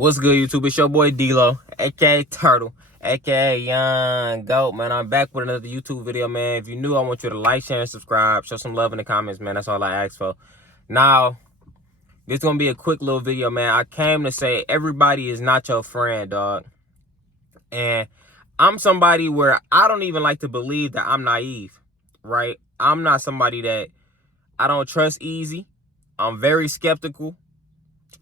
What's good, YouTube? It's your boy D-Lo, aka Turtle, aka Young Goat, man. I'm back with another YouTube video, man. If you're new, I want you to like, share, and subscribe. Show some love in the comments, man. That's all I ask for. Now, this is gonna be a quick little video, man. I came to say everybody is not your friend, dog. And I'm somebody where I don't even like to believe that I'm naive, right? I'm not somebody that I don't trust easy. I'm very skeptical.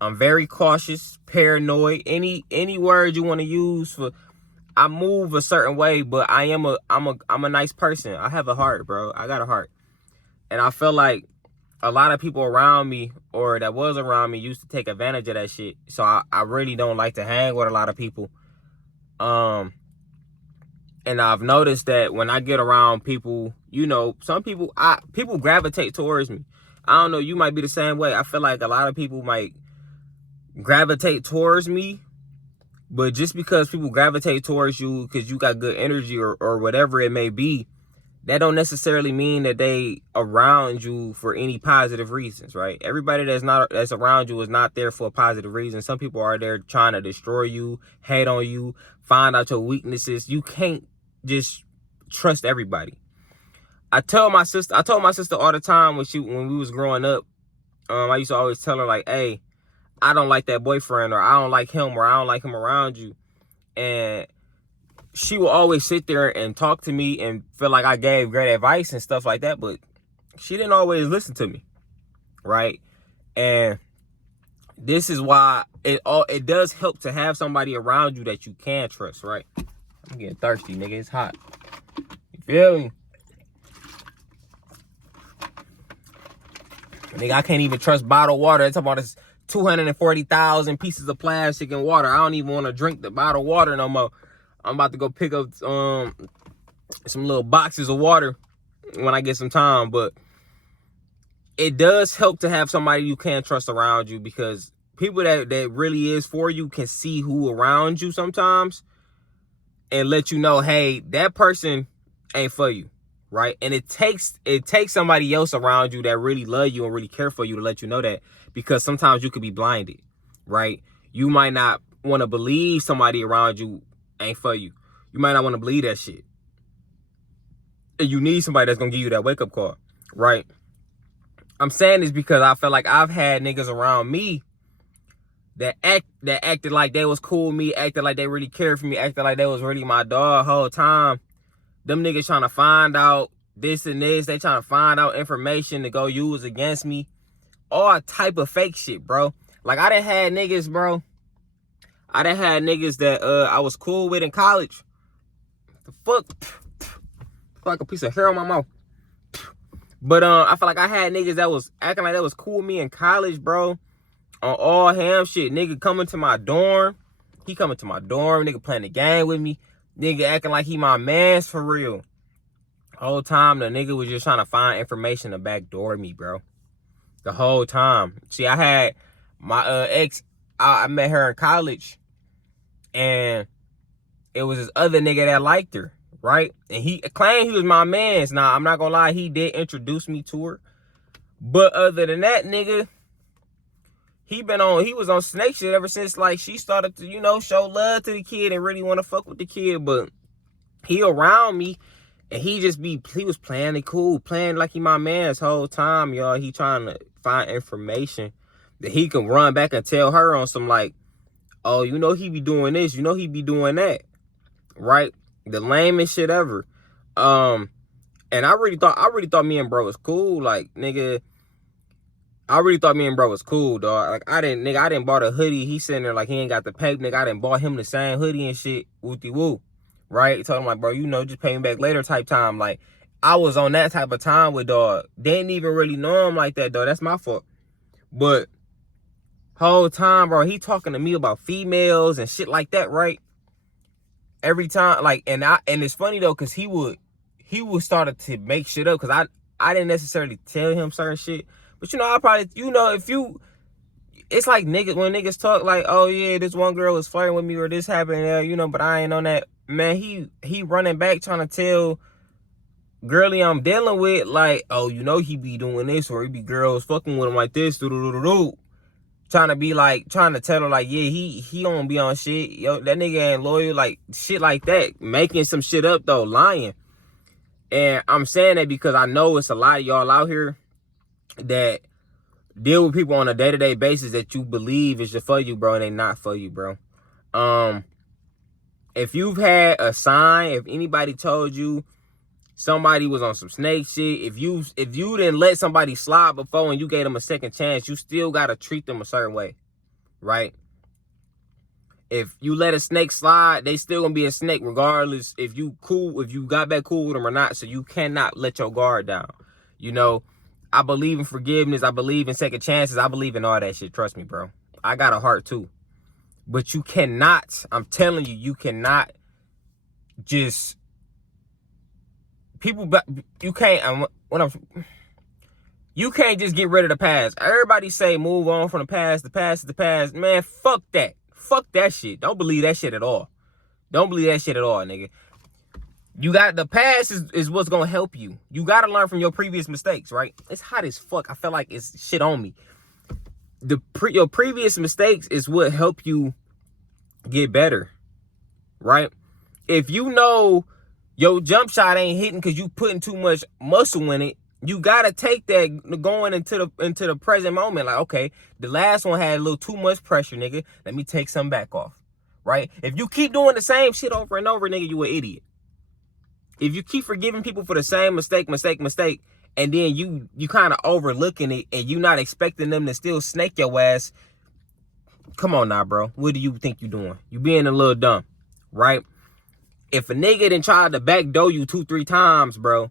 I'm very cautious, paranoid. Any word you want to use for, I move a certain way, but I'm a nice person. I have a heart, bro. I got a heart. And I feel like a lot of people around me or that was around me used to take advantage of that shit. So I really don't like to hang with a lot of people. And I've noticed that when I get around people, you know, some people, people gravitate towards me. I don't know, you might be the same way. I feel like a lot of people might gravitate towards me, but just because people gravitate towards you because you got good energy or whatever it may be, that don't necessarily mean that they around you for any positive reasons, right? Everybody that's around you is not there for a positive reason. Some people are there trying to destroy you, hate on you, find out your weaknesses. You can't just trust everybody. I told my sister all the time when we was growing up, I used to always tell her, like, hey, I don't like that boyfriend, or I don't like him, or I don't like him around you. And she will always sit there and talk to me and feel like I gave great advice and stuff like that, but she didn't always listen to me, right? And this is why it does help to have somebody around you that you can trust, right? I'm getting thirsty, nigga. It's hot. You feel me? Nigga, I can't even trust bottled water. It's about this 240,000 pieces of plastic and water. I don't even want to drink the bottled water no more. I'm about to go pick up some little boxes of water when I get some time. But it does help to have somebody you can trust around you, because people that really is for you can see who around you sometimes and let you know, hey, that person ain't for you, right? And it takes somebody else around you that really love you and really care for you to let you know that, because sometimes you could be blinded, right? You might not want to believe somebody around you ain't for you. You might not want to believe that shit. And you need somebody that's going to give you that wake-up call, right? I'm saying this because I feel like I've had niggas around me that acted like they was cool with me, acted like they really cared for me, acted like they was really my dog the whole time. Them niggas trying to find out this and this. They trying to find out information to go use against me. All type of fake shit, bro. Like, I done had niggas, bro. I done had niggas that I was cool with in college. The fuck? Like a piece of hair on my mouth. But I feel like I had niggas that was acting like that was cool with me in college, bro. On all ham shit. Nigga coming to my dorm. He coming to my dorm. Nigga playing the game with me. Nigga acting like he my mans for real. Whole time the nigga was just trying to find information to backdoor me, bro. The whole time. See, I had my ex, I met her in college, and it was this other nigga that liked her, right? And he claimed he was my mans. Now, I'm not gonna lie, he did introduce me to her. But other than that, nigga, he was on snake shit ever since, like, she started to, you know, show love to the kid and really want to fuck with the kid. But he around me, and he was playing it cool, playing like he my man's whole time, y'all. He trying to find information that he can run back and tell her on some, like, oh, you know he be doing this, you know he be doing that, right? The lamest shit ever. And I really thought me and bro was cool, like, nigga. I really thought me and bro was cool, dog. Like, I didn't bought a hoodie. He sitting there like he ain't got the pay, nigga. I didn't bought him the same hoodie and shit, wooty woo, right? Told him, like, bro, you know, just pay me back later type time. Like, I was on that type of time with dog. Didn't even really know him like that, dog. That's my fault. But whole time, bro, he talking to me about females and shit like that, right? Every time, like, and it's funny though, cause he would started to make shit up, cause I didn't necessarily tell him certain shit, but you know, I probably, you know, it's like niggas, when niggas talk like, oh yeah, this one girl was flirting with me or this happened, you know, but I ain't on that, man. He running back trying to tell girlie I'm dealing with, like, oh, you know, he be doing this, or he be girls fucking with him like this, trying to be like, trying to tell her like, yeah, he don't be on shit. Yo, that nigga ain't loyal. Like, shit like that. Making some shit up, though. Lying. And I'm saying that because I know it's a lot of y'all out here that deal with people on a day-to-day basis that you believe is for you, bro, and they not for you, bro. If you've had a sign, if anybody told you somebody was on some snake shit, if you didn't let somebody slide before and you gave them a second chance, you still gotta treat them a certain way, right? If you let a snake slide, they still gonna be a snake regardless if you got back cool with them or not. So you cannot let your guard down. You know, I believe in forgiveness. I believe in second chances. I believe in all that shit. Trust me, bro. I got a heart too. But you cannot, I'm telling you, you cannot just, you can't just get rid of the past. Everybody say move on from the past. The past is the past. Man, fuck that. Fuck that shit. Don't believe that shit at all. Don't believe that shit at all, nigga. You got, the past is what's gonna help you. You gotta learn from your previous mistakes, right? It's hot as fuck. I feel like it's shit on me. Your previous mistakes is what help you get better, right? If you know your jump shot ain't hitting because you putting too much muscle in it, you gotta take that going into the present moment. Like, okay, the last one had a little too much pressure, nigga. Let me take some back off, right? If you keep doing the same shit over and over, nigga, you an idiot. If you keep forgiving people for the same mistake, and then you kind of overlooking it and you not expecting them to still snake your ass, come on now, bro. What do you think you doing? You being a little dumb, right? If a nigga done tried to backdoor you 2-3 times, bro,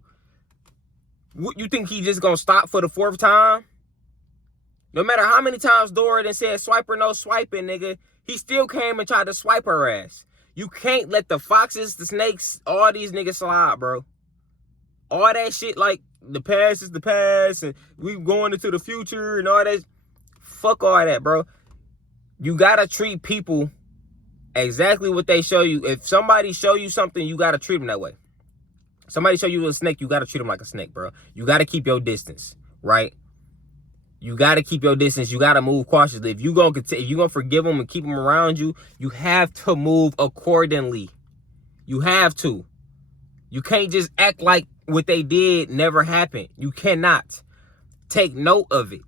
what, you think he just gonna stop for the 4th time? No matter how many times Dora done said swipe or no swiping, nigga, he still came and tried to swipe her ass. You can't let the foxes, the snakes, all these niggas slide, bro. All that shit, like, the past is the past, and we going into the future, and all that. Fuck all that, bro. You gotta treat people exactly what they show you. If somebody show you something, you gotta treat them that way. Somebody show you a snake, you gotta treat them like a snake, bro. You gotta keep your distance, right? You gotta keep your distance. You gotta move cautiously. If you gonna forgive them and keep them around you, you have to move accordingly. You have to. You can't just act like what they did never happened. You cannot. Take note of it.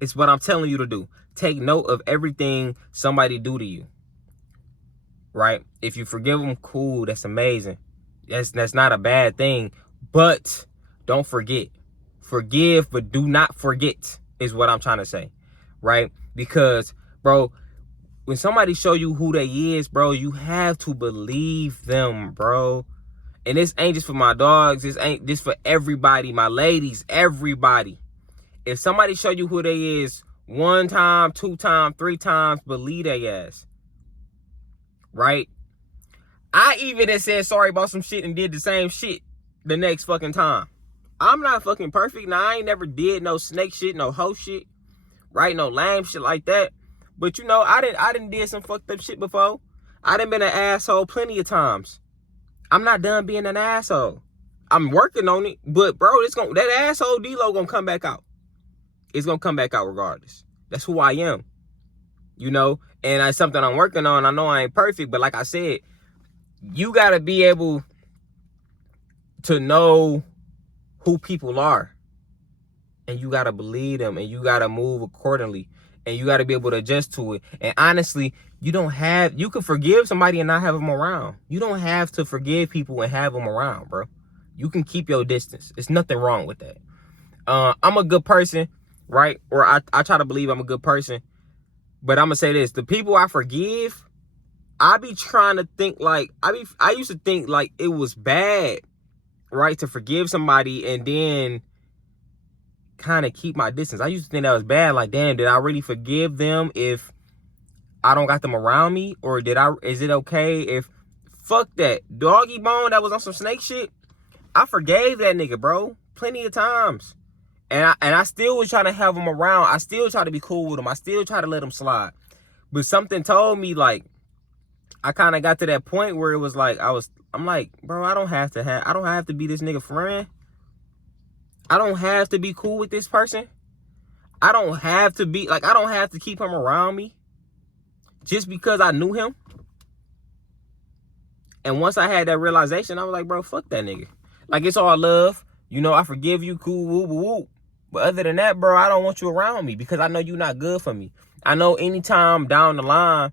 It's what I'm telling you to do. Take note of everything somebody do to you. Right? If you forgive them, cool. That's amazing. That's not a bad thing. But don't forget. Forgive, but do not forget is what I'm trying to say. Right? Because, bro, when somebody show you who they is, bro, you have to believe them, bro. And this ain't just for my dogs. This ain't just for everybody. My ladies, everybody. If somebody show you who they is 1 time, 2 times, 3 times, believe they ass. Right? I even had said sorry about some shit and did the same shit the next fucking time. I'm not fucking perfect. Now, I ain't never did no snake shit, no hoe shit. Right? No lame shit like that. But, you know, I didn't did some fucked up shit before. I done been an asshole plenty of times. I'm not done being an asshole. I'm working on it, but bro, that asshole D-Lo gonna come back out. It's gonna come back out regardless. That's who I am. You know? And that's something I'm working on. I know I ain't perfect, but like I said, you gotta be able to know who people are. And you gotta believe them, and you gotta move accordingly. And you gotta be able to adjust to it. And honestly, you can forgive somebody and not have them around. You don't have to forgive people and have them around, bro. You can keep your distance. There's nothing wrong with that. I'm a good person, right? Or I try to believe I'm a good person. But I'm going to say this. The people I forgive, I be trying to think like, I used to think like it was bad, right? To forgive somebody and then kind of keep my distance. I used to think that was bad. Like, damn, did I really forgive them if I don't got them around me? Or is it okay if, fuck that. Doggy Bone that was on some snake shit, I forgave that nigga, bro. Plenty of times. And I still was trying to have him around. I still try to be cool with him. I still try to let him slide. But something told me, like, I kind of got to that point where it was like, I'm like, bro, I don't have to be this nigga friend. I don't have to be cool with this person. I don't have to be, like, I don't have to keep him around me just because I knew him. And once I had that realization, I was like, bro, fuck that nigga. Like, it's all love. You know, I forgive you, cool, woo, woo, woo. But other than that, bro, I don't want you around me because I know you're not good for me. I know anytime down the line,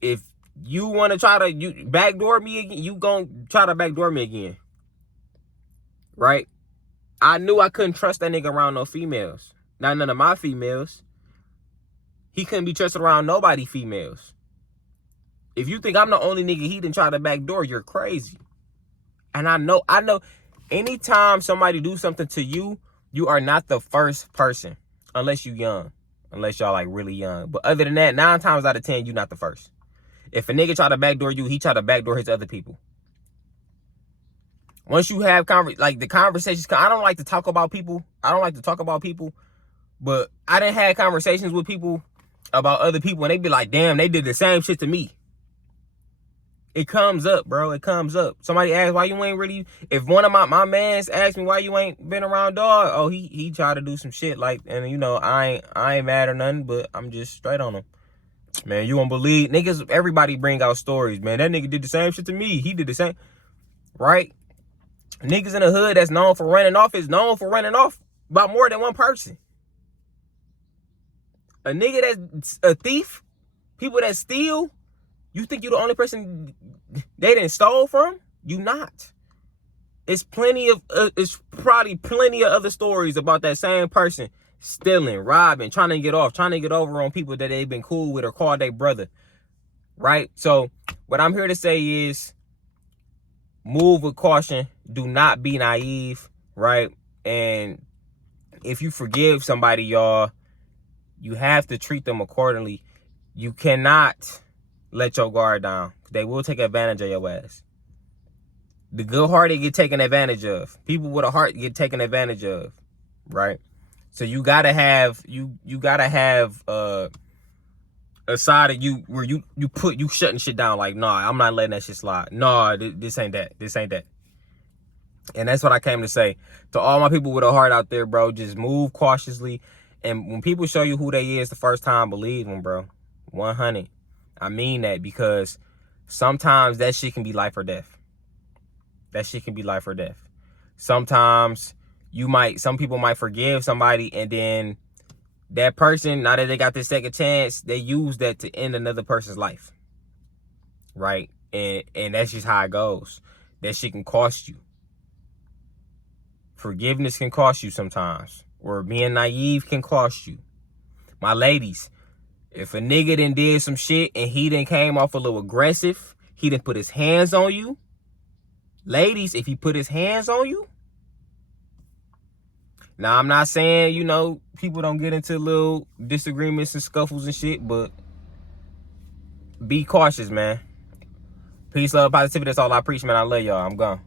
if you want to try to backdoor me again, you gonna try to backdoor me again. Right? I knew I couldn't trust that nigga around no females. Not none of my females. He couldn't be trusted around nobody females. If you think I'm the only nigga he didn't try to backdoor, you're crazy. And I know, anytime somebody do something to you, you are not the first person. Unless you young. Unless y'all like really young. But other than that, 9 times out of 10, you not the first. If a nigga try to backdoor you, he try to backdoor his other people. Once you have the conversations, I don't like to talk about people. But I done had conversations with people about other people, and they be like, damn, they did the same shit to me. It comes up, bro. It comes up. Somebody asks why you ain't really, if one of my mans asked me why you ain't been around dog, oh, he tried to do some shit like, and you know, I ain't mad or nothing, but I'm just straight on him. Man, you won't believe, niggas, everybody bring out stories, man. That nigga did the same shit to me. He did the same, right? Niggas in the hood that's known for running off is known for running off by more than one person. A nigga that's a thief, people that steal, you think you the only person they didn't stole from? You not. It's probably plenty of other stories about that same person stealing, robbing, trying to get over on people that they've been cool with or called their brother. Right? So what I'm here to say is move with caution. Do not be naive. Right? And if you forgive somebody, y'all, you have to treat them accordingly. You cannot let your guard down. They will take advantage of your ass. The good-hearted get taken advantage of. People with a heart get taken advantage of. Right? So you gotta have a side of you where you shutting shit down. Like, nah, I'm not letting that shit slide. Nah, this ain't that. This ain't that. And that's what I came to say. To all my people with a heart out there, bro, just move cautiously. And when people show you who they is the first time, believe them, bro. 100. I mean that, because sometimes that shit can be life or death. That shit can be life or death. Sometimes some people might forgive somebody, and then that person, now that they got this second chance, they use that to end another person's life. Right? And that's just how it goes. That shit can cost you. Forgiveness can cost you sometimes. Or being naive can cost you. My ladies, if a nigga done did some shit and he done came off a little aggressive, he done put his hands on you. Ladies, if he put his hands on you. Now, I'm not saying, you know, people don't get into little disagreements and scuffles and shit, but be cautious, man. Peace, love, positivity. That's all I preach, man. I love y'all. I'm gone.